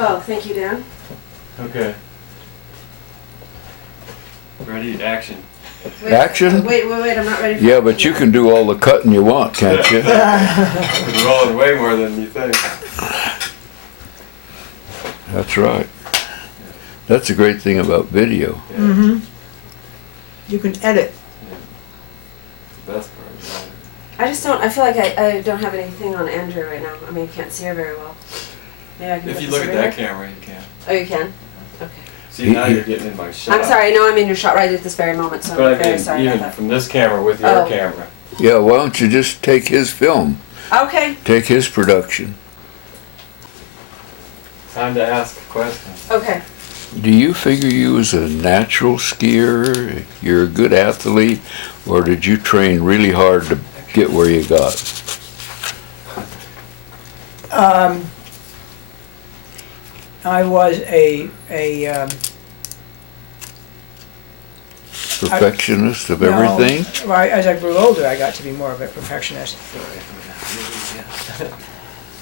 Oh, thank you, Dan. Okay. Ready? Action. Wait, Action? Wait, I'm not ready for Yeah, but you can do all the cutting you want, can't you? We're rolling way more than you think. That's right. That's a great thing about video. Yeah. Mm-hmm. You can edit. The best part about it. I just don't, I feel like I don't have anything on Andrea right now. I mean, you can't see her very well. Maybe I can If put you this look at over that here. camera, you can. Oh, you can? Okay. See, now you're getting in my shot. I'm sorry, I know I'm in your shot right at this very moment, so But I I'm very mean, sorry even about that. from this camera with your Oh. camera. Yeah, why don't you just take his film, Okay, take his production. Time to ask a question. okay. Do you figure you as a natural skier, you're a good athlete, or did you train really hard to get where you got? I was a Perfectionist of everything? No, as I grew older, I got to be more of a perfectionist.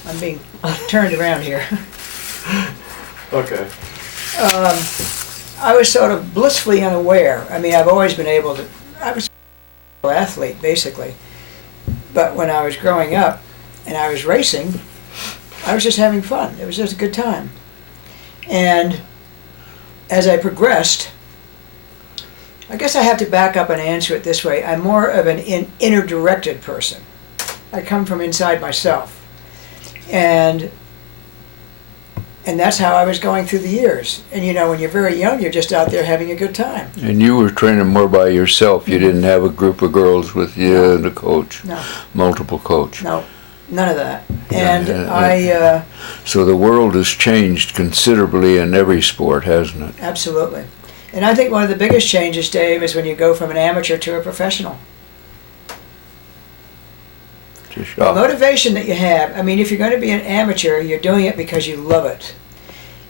I'm being turned around here. Okay. I was sort of blissfully unaware. I mean, I've always been able to, I was an athlete, basically. But when I was growing up and I was racing, I was just having fun. It was just a good time. And as I progressed, I guess I have to back up and answer it this way. I'm more of an inner-directed person. I come from inside myself. And that's how I was going through the years. And you know, when you're very young, you're just out there having a good time. And you were training more by yourself. You didn't have a group of girls with you No. and a coach, No, multiple coach. no, none of that. And Yeah. So the world has changed considerably in every sport, hasn't it? absolutely. And I think one of the biggest changes, Dave, is when you go from an amateur to a professional. It's a The shock. motivation that you have, I mean, if you're going to be an amateur, you're doing it because you love it.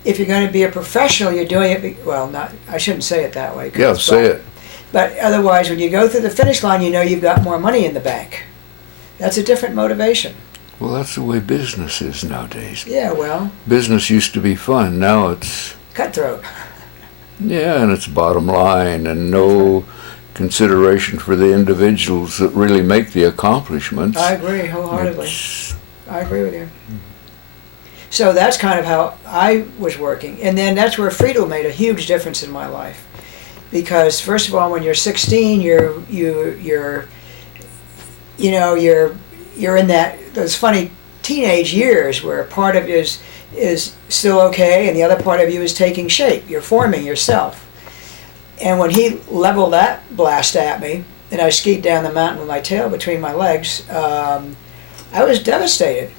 If you're going to be a professional, you're doing it, well, not, I shouldn't say it that way. 'cause Yeah, it's say wrong. it. But otherwise, when you go through the finish line, you know you've got more money in the bank. That's a different motivation. Well, that's the way business is nowadays. Yeah, well, Business used to be fun. Now it's, cutthroat. yeah, and it's bottom line and no consideration for the individuals that really make the accomplishments. I agree wholeheartedly. It's- I agree with you. So that's kind of how I was working. And then that's where Friedel made a huge difference in my life. Because first of all, when you're 16, you're in those funny teenage years where part of you is still okay and the other part of you is taking shape. You're forming yourself. And when he leveled that blast at me, and I skied down the mountain with my tail between my legs, I was devastated.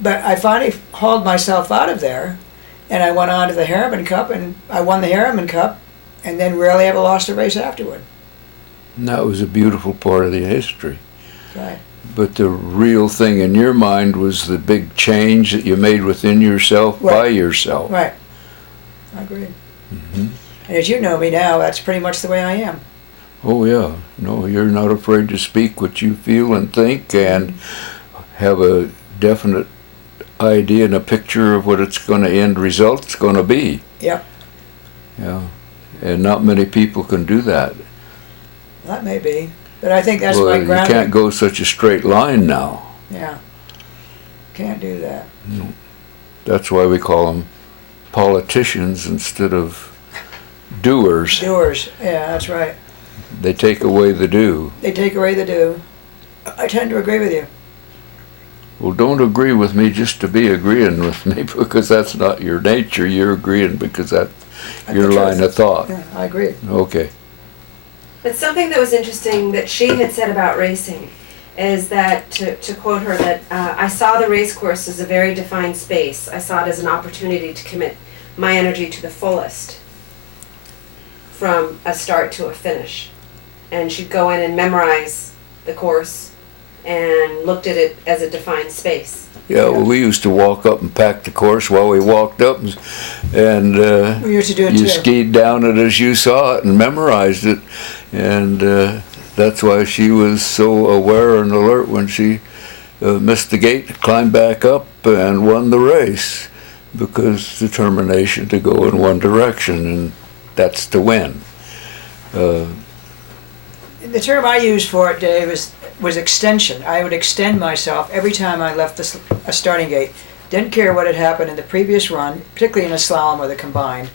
But I finally hauled myself out of there, and I went on to the Harriman Cup, and I won the Harriman Cup, and then rarely ever lost a race afterward. And that was a beautiful part of the history. Right. But the real thing in your mind was the big change that you made within yourself by Right. yourself. Right. I agree. Mhm. And as you know me now, that's pretty much the way I am. Oh yeah, no, you're not afraid to speak what you feel and think and have a definite idea and a picture of what it's going to end result's going to be. Yep. Yeah, and not many people can do that. That may be. But I think that's Well, my you grounding. can't go such a straight line now. Yeah. Can't do that. That's why we call them politicians instead of doers. Doers. Yeah, that's right. They take away the do. They take away the do. I tend to agree with you. Well, don't agree with me just to be agreeing with me because that's not your nature. You're agreeing because that's That's your the line truth. of thought. Yeah, I agree. Okay. But something that was interesting that she had said about racing is that, to quote her, that I saw the race course as a very defined space. I saw it as an opportunity to commit my energy to the fullest from a start to a finish. And she'd go in and memorize the course and looked at it as a defined space. Yeah, well, we used to walk up and pack the course while we walked up, and We used to do it you too. skied down it as you saw it and memorized it, and that's why she was so aware and alert when she missed the gate, climbed back up, and won the race because determination to go in one direction, and that's to win. The term I used for it, Dave, was extension. I would extend myself every time I left a starting gate. Didn't care what had happened in the previous run, particularly in a slalom or the combined.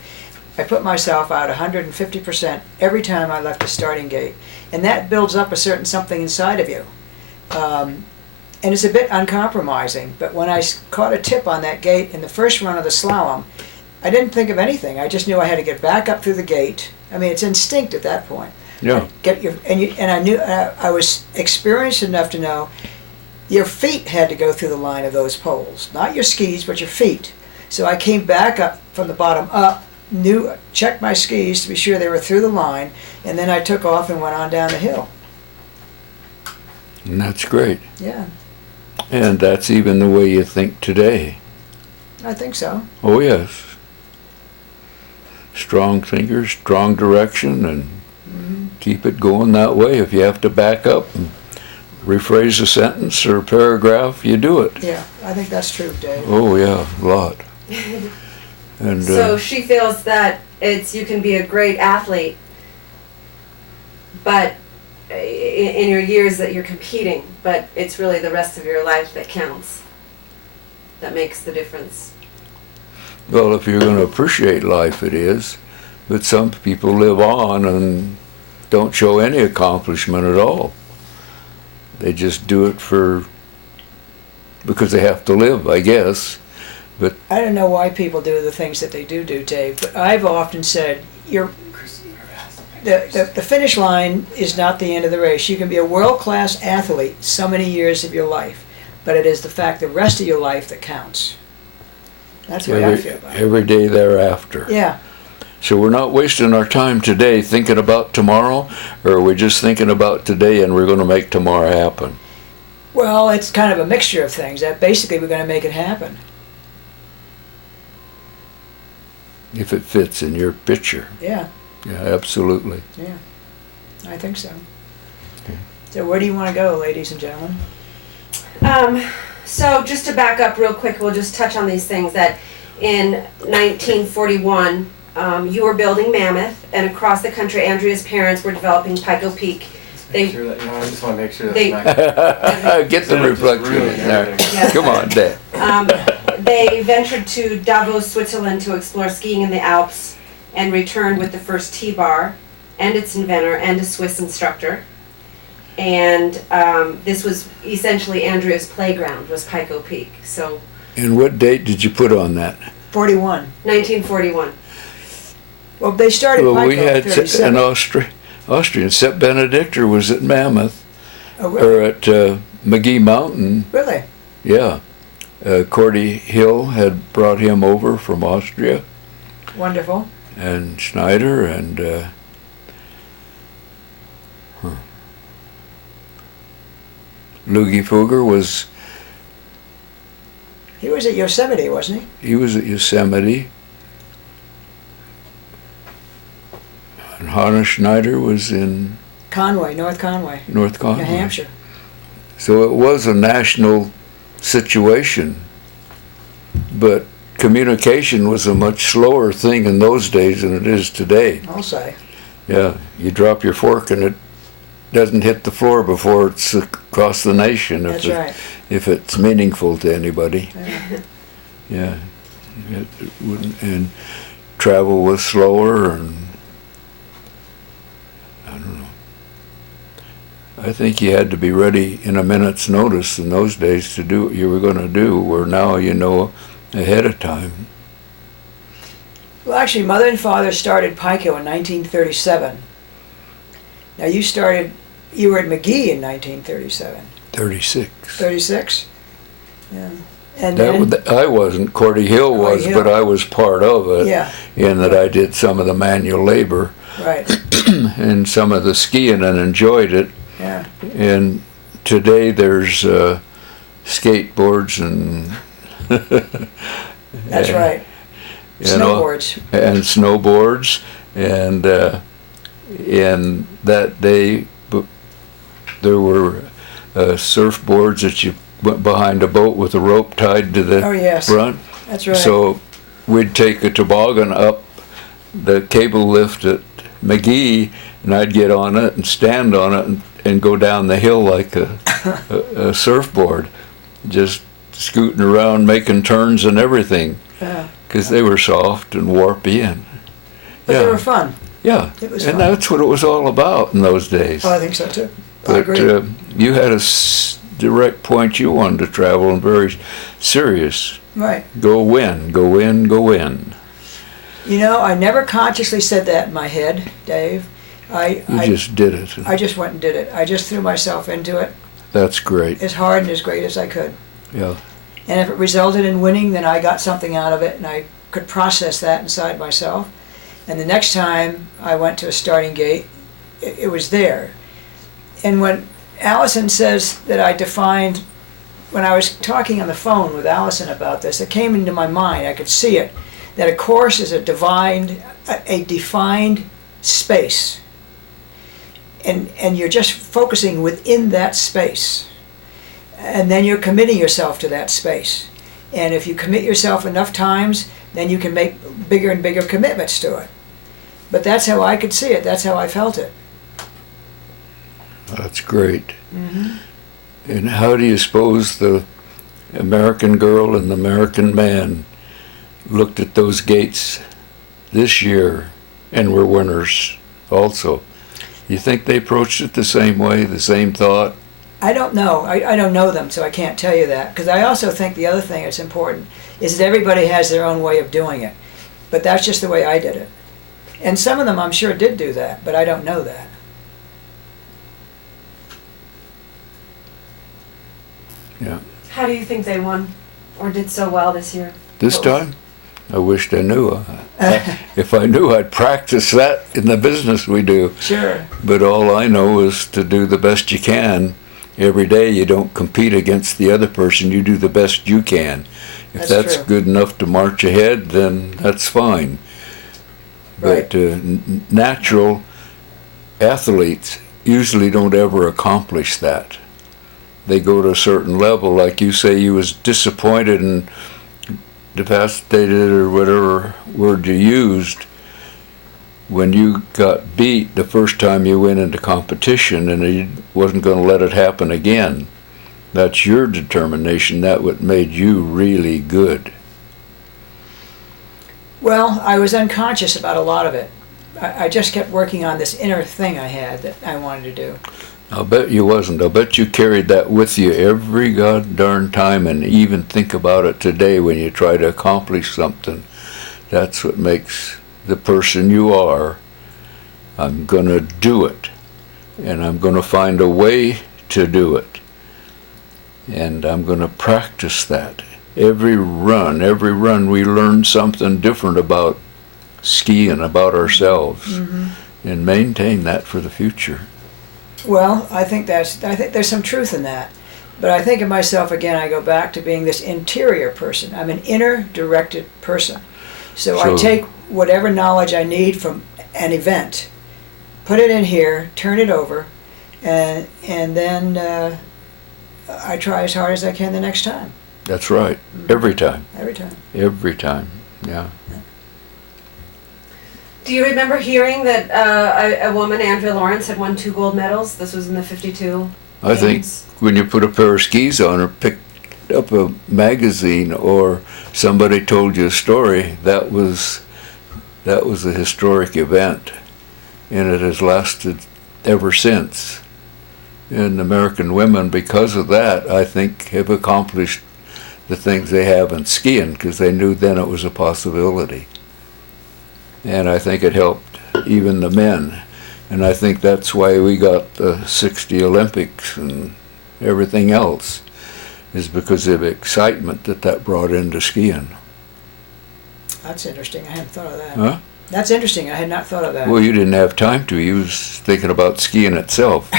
I put myself out 150% every time I left a starting gate. And that builds up a certain something inside of you. And it's a bit uncompromising, but when I caught a tip on that gate in the first run of the slalom, I didn't think of anything. I just knew I had to get back up through the gate. I mean, it's instinct at that point. Yeah. And I knew I was experienced enough to know your feet had to go through the line of those poles, not your skis, but your feet. So I came back up from the bottom up, checked my skis to be sure they were through the line, and then I took off and went on down the hill. And that's great. Yeah, And that's even the way you think today. I think so. Oh, yes. Strong thinker, strong direction, and keep it going that way. If you have to back up and rephrase a sentence or a paragraph, you do it. Yeah, I think that's true, Dave. Oh, yeah, a lot. And So she feels that you can be a great athlete, but in your years that you're competing, but it's really the rest of your life that counts, that makes the difference. well, if you're going to appreciate life, it is. But some people live on and don't show any accomplishment at all. They just do it because they have to live, I guess. But I don't know why people do the things that they do, Dave, but I've often said the finish line is not the end of the race. You can be a world-class athlete so many years of your life, but it is the fact the rest of your life that counts. That's the way I feel about it. every day thereafter. Yeah. So we're not wasting our time today thinking about tomorrow, or are we just thinking about today and we're going to make tomorrow happen? Well, it's kind of a mixture of things. That basically we're going to make it happen. If it fits in your picture. Yeah, Yeah, absolutely. yeah. I think so. Okay. So where do you want to go, ladies and gentlemen? So just to back up real quick, we'll just touch on these things that in 1941, you were building Mammoth, and across the country, Andrea's parents were developing Pico Peak. Make sure that, I just want to make sure they- that's not. Get the reflection in there. Yeah. Come on, Dad. They ventured to Davos, Switzerland to explore skiing in the Alps and returned with the first T-bar and its inventor and a Swiss instructor. And this was essentially Andrea's playground, was Pico Peak. So And what date did you put on that? 41. 1941. Well, they started Well, Pico we in had 37. an Austrian, Sepp Benedictor was at Mammoth, Oh, really? or at McGee Mountain. Really? Yeah. Cordy Hill had brought him over from Austria, Wonderful. and Schneider, and Luigi Fugger He was at Yosemite, wasn't he? he was at Yosemite. And Hannah Schneider was in Conway, North Conway, North Conway. New Hampshire. So it was a national situation, but communication was a much slower thing in those days than it is today. I'll say. Yeah, you drop your fork and it doesn't hit the floor before it's across the nation. That's right. If it's meaningful to anybody. Yeah. Yeah, it wouldn't, and travel was slower, and I don't know. I think you had to be ready in a minute's notice in those days to do what you were going to do, where now you know ahead of time. Well, actually, Mother and Father started Pico in 1937. Now, you were at McGee in 1937. 36. 36? Yeah. And then, I wasn't. Cordy Hill was, Cordy Hill. but I was part of it. Yeah. In that I did some of the manual labor right, and some of the skiing and enjoyed it. yeah. And today there's skateboards and That's right. you know, Snowboards. and snowboards, and in that day there were surfboards that you went behind a boat with a rope tied to the Oh, yes. front. That's right. So we'd take a toboggan up the cable lift at McGee, and I'd get on it and stand on it and go down the hill like a surfboard, just scooting around, making turns and everything, because they were soft and warpy. And But they were fun. Yeah, It was and fun. that's what it was all about in those days. Oh, I think so too. I But agree. you had a direct point you wanted to travel, and very serious. Right. Go win, go win, go win. You know, I never consciously said that in my head, Dave. You I just did it. I just went and did it. I just threw myself into it That's great. as hard and as great as I could. Yeah. And if it resulted in winning, then I got something out of it, and I could process that inside myself. And the next time I went to a starting gate, it was there. And when Allison says that I defined, when I was talking on the phone with Allison about this, it came into my mind, I could see it, that a course is a defined space. And you're just focusing within that space. And then you're committing yourself to that space. And if you commit yourself enough times, then you can make bigger and bigger commitments to it. But that's how I could see it. That's how I felt it. That's great. And how do you suppose the American girl and the American man looked at those gates this year and were winners also? You think they approached it the same way, the same thought? I don't know. I don't know them, so I can't tell you that. Because I also think the other thing that's important is that everybody has their own way of doing it. But that's just the way I did it. And some of them I'm sure did do that, but I don't know that. Yeah. How do you think they won or did so well this year? This What was- time? I wished I knew. If I knew, I'd practice that in the business we do. Sure. But all I know is to do the best you can. Every day you don't compete against the other person, you do the best you can. If That's that's true. good enough to march ahead, then that's fine. Right. But natural athletes usually don't ever accomplish that. They go to a certain level, like you say you was disappointed and devastated or whatever word you used when you got beat the first time you went into competition, and you wasn't going to let it happen again. That's your determination. That what made you really good. Well, I was unconscious about a lot of it. I just kept working on this inner thing I had that I wanted to do. I'll bet you wasn't. I'll bet you carried that with you every god darn time, and even think about it today when you try to accomplish something. That's what makes the person you are. I'm going to do it, and I'm going to find a way to do it, and I'm going to practice that. Every run we learn something different about skiing, about ourselves, and maintain that for the future. Well, I think there's some truth in that. But I think of myself again, I go back to being this interior person. I'm an inner directed person. So I take whatever knowledge I need from an event, put it in here, turn it over, and then I try as hard as I can the next time. That's right. Every time. Every time. Every time. Yeah. Do you remember hearing that a woman, Andrea Lawrence, had won 2 gold medals? This was in the 52 I think games. when you put a pair of skis on or picked up a magazine or somebody told you a story, that was a historic event, and it has lasted ever since. And American women, because of that, I think have accomplished the things they have in skiing because they knew then it was a possibility. And I think it helped even the men. And I think that's why we got the 60 Olympics and everything else, is because of the excitement that brought into skiing. That's interesting. I hadn't thought of that. Huh? That's interesting. I had not thought of that. Well, you didn't have time to. You was thinking about skiing itself.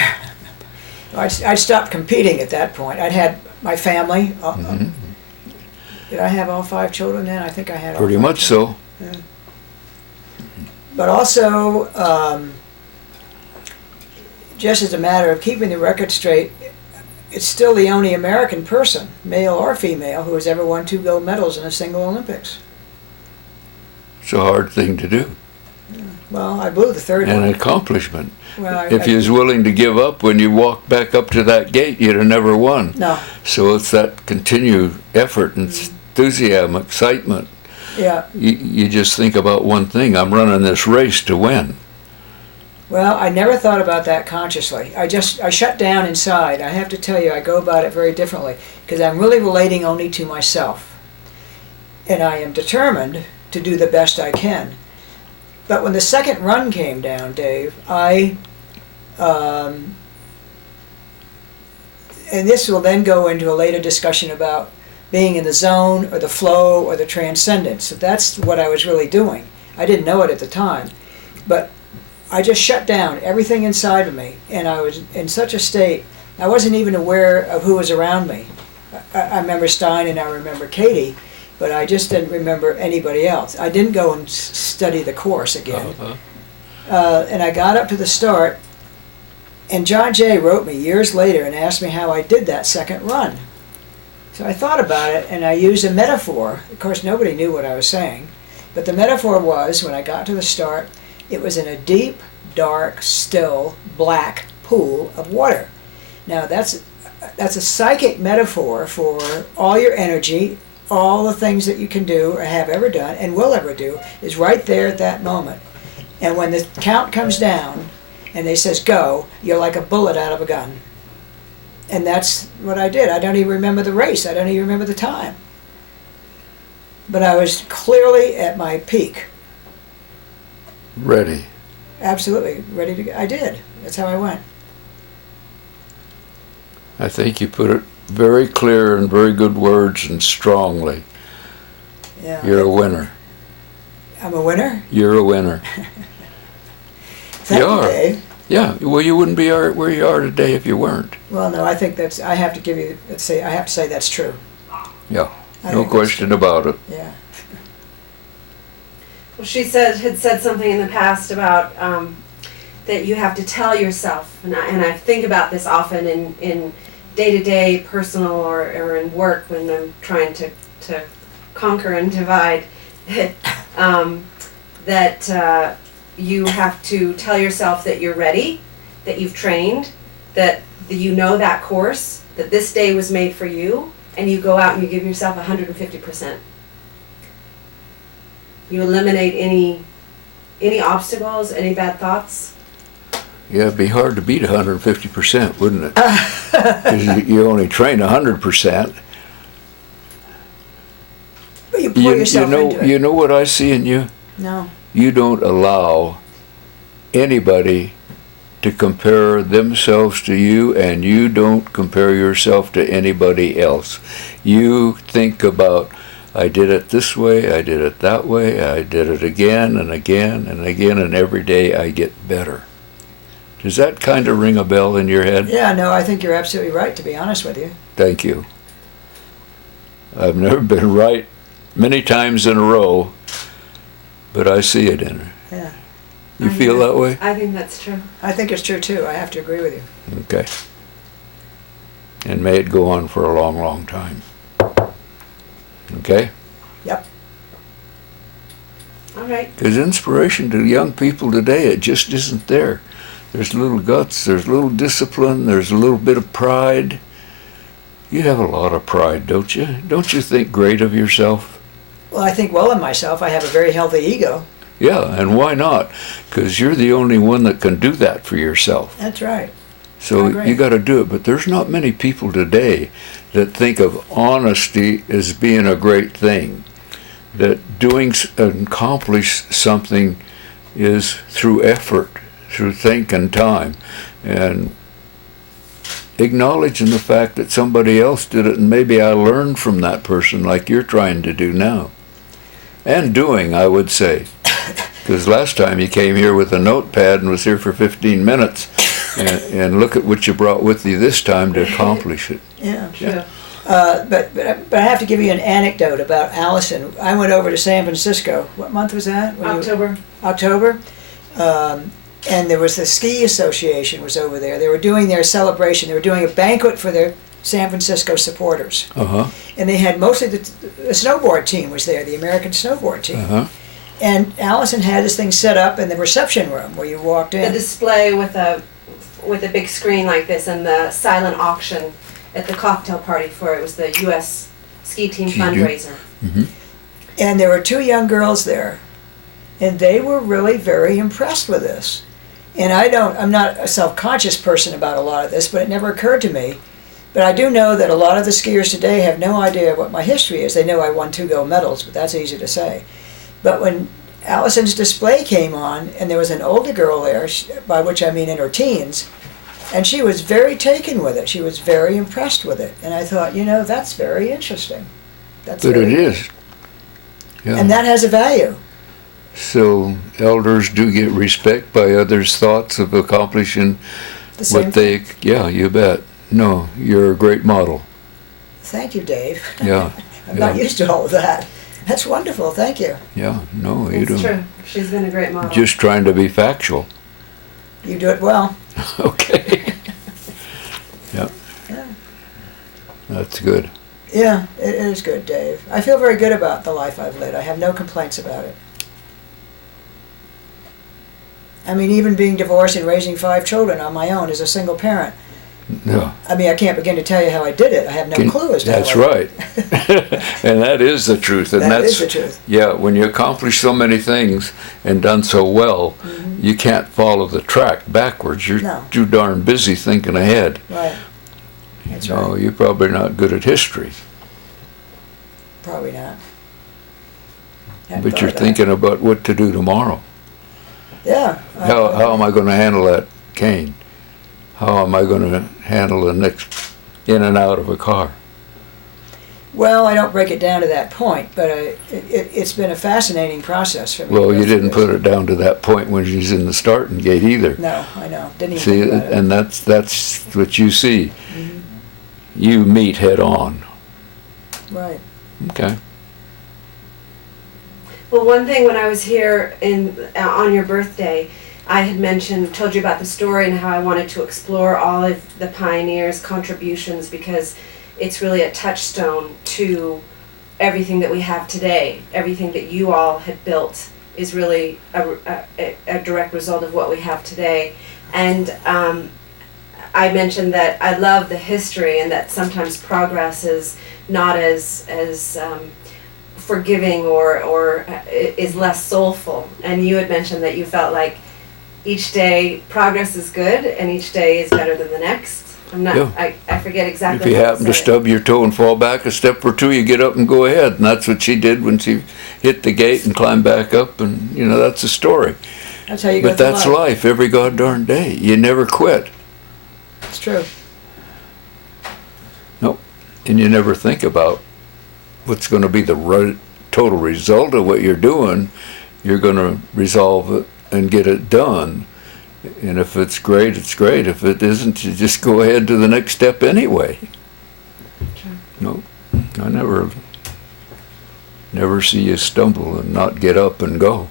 I stopped competing at that point. I'd had my family. Did I have all 5 children then? I think I had all Pretty 5 much children. so. But also, just as a matter of keeping the record straight, it's still the only American person, male or female, who has ever won 2 gold medals in a single Olympics. It's a hard thing to do. Well, I blew the third An one. accomplishment. Well, If you was willing to give up when you walked back up to that gate, you'd have never won. No, So it's that continued effort and enthusiasm, excitement. yeah. You just think about one thing, I'm running this race to win. Well, I never thought about that consciously. I shut down inside. I have to tell you, I go about it very differently because I'm really relating only to myself. And I am determined to do the best I can. But when the second run came down, Dave, and this will then go into a later discussion about being in the zone or the flow or the transcendence. So that's what I was really doing. I didn't know it at the time. But I just shut down everything inside of me, and I was in such a state, I wasn't even aware of who was around me. I remember Stein and I remember Katie, but I just didn't remember anybody else. I didn't go and study the course again. And I got up to the start, and John Jay wrote me years later and asked me how I did that second run. So I thought about it, and I used a metaphor. Of course, nobody knew what I was saying, but the metaphor was, when I got to the start, it was in a deep, dark, still, black pool of water. Now that's a psychic metaphor for all your energy, all the things that you can do or have ever done and will ever do is right there at that moment. And when the count comes down and they says go, you're like a bullet out of a gun. And that's what I did. I don't even remember the race. I don't even remember the time. But I was clearly at my peak. Ready. Absolutely ready to go. I did. That's how I went. I think you put it very clear in very good words and strongly. Yeah. You're a winner. I'm a winner? You're a winner. Thank You you, are. Dave. Yeah, well, you wouldn't be where you are today if you weren't. Well, no, I think that's, I have to say that's true. Yeah, I no think question about it. Yeah. Well, she had said something in the past about that you have to tell yourself, and I think about this often in day-to-day personal or in work when I'm trying to conquer and divide, that you have to tell yourself that you're ready, that you've trained, that you know that course, that this day was made for you, and you go out and you give yourself 150%. You eliminate any obstacles, any bad thoughts. Yeah, it'd be hard to beat 150%, wouldn't it? Because you only train 100%. But you pour yourself into it. You know what I see in you? No. You don't allow anybody to compare themselves to you, and you don't compare yourself to anybody else. You think about, I did it this way, I did it that way, I did it again and again and again, and every day I get better. Does that kind of ring a bell in your head? Yeah, no, I think you're absolutely right, to be honest with you. Thank you. I've never been right many times in a row, but I see it in her. Yeah. You feel that way? I think that's true. I think it's true, too. I have to agree with you. Okay. And may it go on for a long, long time. Okay? Yep. All right. Because inspiration to young people today, it just isn't there. There's little guts, there's little discipline, there's a little bit of pride. You have a lot of pride, don't you? Don't you think great of yourself? Well, I think well of myself. I have a very healthy ego. Yeah, and why not? Because you're the only one that can do that for yourself. That's right. So I agree. you got to do it. But there's not many people today that think of honesty as being a great thing. That doing accomplish something is through effort, through think and time, and acknowledging the fact that somebody else did it, and maybe I learned from that person like you're trying to do now. And doing, I would say. Because last time you came here with a notepad and was here for 15 minutes, and look at what you brought with you this time to accomplish it. Yeah. True. But I have to give you an anecdote about Allison. I went over to San Francisco. What month was that? October. October. and there was the ski association was over there. They were doing their celebration. They were doing a banquet for their San Francisco supporters. Uh-huh. And they had mostly the snowboard team was there, the American snowboard team. Uh-huh. And Allison had this thing set up in the reception room where you walked The in. display with a big screen like this and the silent auction at the cocktail party for it was the U.S. ski team fundraiser. Mm-hmm. And there were two young girls there, and they were really very impressed with this. And I'm not a self-conscious person about a lot of this, but it never occurred to me. But I do know that a lot of the skiers today have no idea what my history is. They know I won 2 gold medals, but that's easy to say. But when Allison's display came on, and there was an older girl there, by which I mean in her teens, and she was very taken with it. She was very impressed with it. And I thought, that's very interesting. But it is. Yeah. And that has a value. So elders do get respect by others' thoughts of accomplishing The same what they, yeah, you bet. No, you're a great model. Thank you, Dave. Yeah. I'm yeah. not used to all of that. That's wonderful. Thank you. Yeah, no, you It's don't. true. She's been a great model. Just trying to be factual. You do it well. Okay. Yeah, Yeah. that's good. Yeah, it is good, Dave. I feel very good about the life I've led. I have no complaints about it. I mean, even being divorced and raising 5 children on my own as a single parent. Yeah. I mean, I can't begin to tell you how I did it. I have no clue as to That's how I right. And that is the truth. And That that's is the truth. Yeah, when you accomplish so many things and done so well, you can't follow the track backwards. You're No. too darn busy thinking ahead. Right. That's No, right. you're probably not good at history, Probably not. Hadn't but thought you're of that. thinking about what to do tomorrow. Yeah. How am I going to handle that cane? How am I going to handle the next in and out of a car? Well, I don't break it down to that point, but it's been a fascinating process for me. Well, to go you through didn't this. put it down to that point when she's in the starting gate either. No, I know. Didn't even See, think about it. and that's what you see. You meet head on. Right. Okay. Well, one thing when I was here on your birthday, I had told you about the story and how I wanted to explore all of the pioneers' contributions because it's really a touchstone to everything that we have today. Everything that you all had built is really a direct result of what we have today. And I mentioned that I love the history and that sometimes progress is not as forgiving or is less soulful. And you had mentioned that you felt like each day progress is good and each day is better than the next. Yeah. I forget exactly. If you how happen to said it. stub your toe and fall back a step or two, you get up and go ahead. And that's what she did when she hit the gate and climbed back up. And, that's the story. That's how you go But through that's life. life every god darn day. You never quit. It's true. Nope. And you never think about what's going to be the total result of what you're doing. You're going to resolve it and get it done. And if it's great, it's great. If it isn't, you just go ahead to the next step anyway. True. No, I never see you stumble and not get up and go.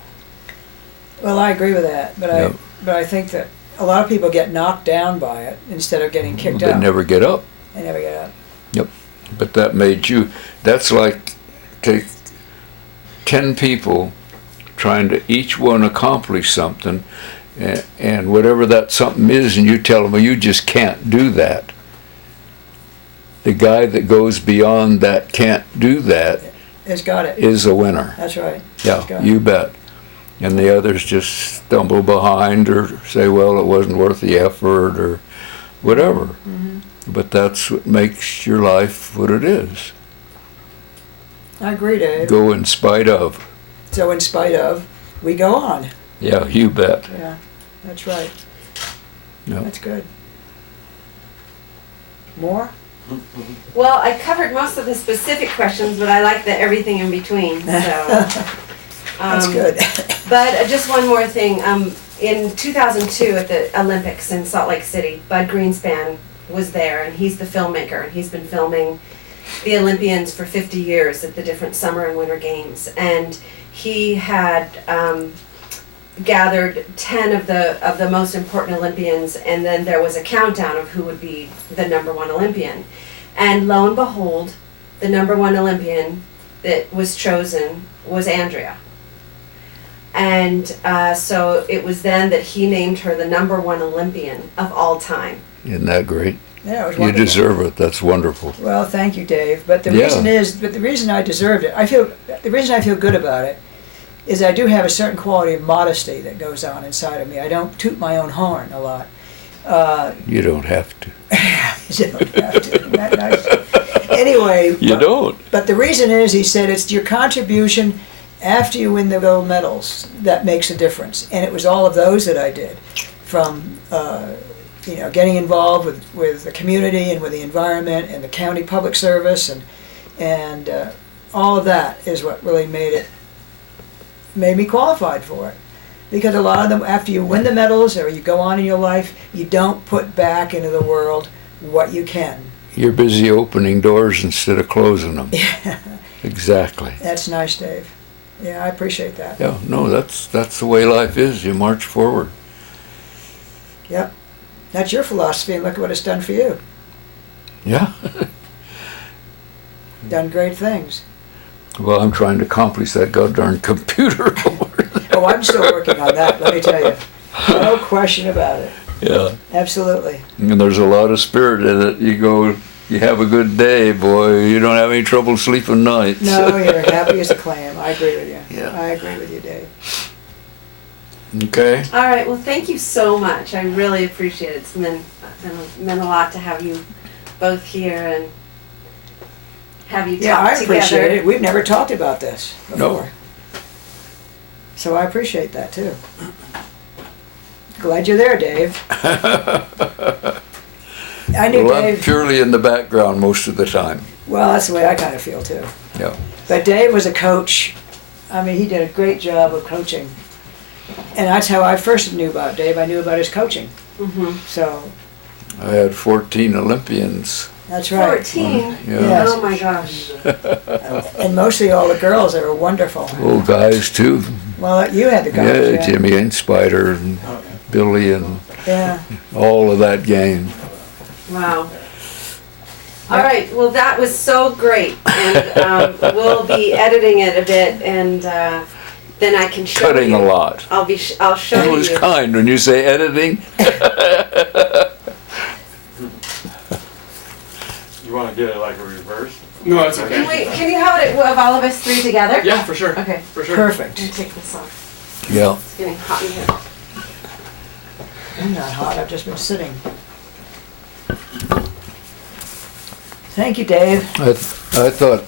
Well, I agree with that, but Yep. I think that a lot of people get knocked down by it instead of getting kicked They out. never get up. They never get up. But that made you, that's like take 10 people trying to each one accomplish something, and whatever that something is, and you tell them, well, you just can't do that. The guy that goes beyond that can't do that It's got it. is a winner. That's right. Yeah, It's got you it. bet. And the others just stumble behind or say, well, it wasn't worth the effort or whatever. Mm-hmm. But that's what makes your life what it is. I agree, Dave. Go in spite of. So in spite of, we go on. Yeah, you bet. Yeah, that's right. Yeah. That's good. More? Well, I covered most of the specific questions, but I like the everything in between. So That's good. But just one more thing. In 2002 at the Olympics in Salt Lake City, Bud Greenspan was there, and he's the filmmaker, and he's been filming the Olympians for 50 years at the different summer and winter games. And he had gathered 10 of the most important Olympians, and then there was a countdown of who would be the number one Olympian. And lo and behold, the number one Olympian that was chosen was Andrea. And so it was then that he named her the number one Olympian of all time. Isn't that great? Yeah, it was You wonderful. deserve it. That's wonderful. Well, thank you, Dave. But the Yeah. reason I deserved it, the reason I feel good about it is I do have a certain quality of modesty that goes on inside of me. I don't toot my own horn a lot. You don't have to. You don't have to. Isn't that nice? Anyway. You don't. But the reason is, he said, it's your contribution after you win the gold medals that makes a difference. And it was all of those that I did, from getting involved with the community and with the environment and the county public service and all of that is what really made me qualified for it. Because a lot of them, after you win the medals or you go on in your life, you don't put back into the world what you can. You're busy opening doors instead of closing them. Yeah. Exactly. That's nice, Dave. Yeah, I appreciate that. Yeah, no, that's the way life is. You march forward. Yep. That's your philosophy, and look at what it's done for you. Yeah. Done great things. Well, I'm trying to accomplish that goddamn computer. Oh, I'm still working on that, let me tell you. No question about it. Yeah. Absolutely. And there's a lot of spirit in it. You have a good day, boy. You don't have any trouble sleeping nights. No, you're happy as a clam. I agree with you. Yeah. I agree with you, Dave. Okay. All right, well, thank you so much. I really appreciate it. It's meant a lot to have you both here and have you Yeah, talk I together. appreciate it. We've never talked about this before. No. So I appreciate that, too. Glad you're there, Dave. I knew Well, I'm Dave. purely in the background most of the time. Well, that's the way I kind of feel, too. Yeah. But Dave was a coach. I mean, he did a great job of coaching. And that's how I first knew about Dave. I knew about his coaching. Mm-hmm. So, I had 14 Olympians. that's right. 14? Yeah. Yes. Oh my gosh. And mostly all the girls, they were wonderful. Old guys, too. Well, you had the guys, Yeah, Jimmy and Spider and Billy and Yeah. all of that gang. Wow. All right, well, that was so great. And we'll be editing it a bit, and then I can show Cutting you. a lot. I'll show It was you. kind when you say editing. You want to get it like a reverse? No, that's okay. Can you have it of all of us three together? Yeah, for sure. Okay. For sure. Perfect. Let me take this off. Yeah. It's getting hot in here. I'm not hot, I've just been sitting. Thank you, Dave. I thought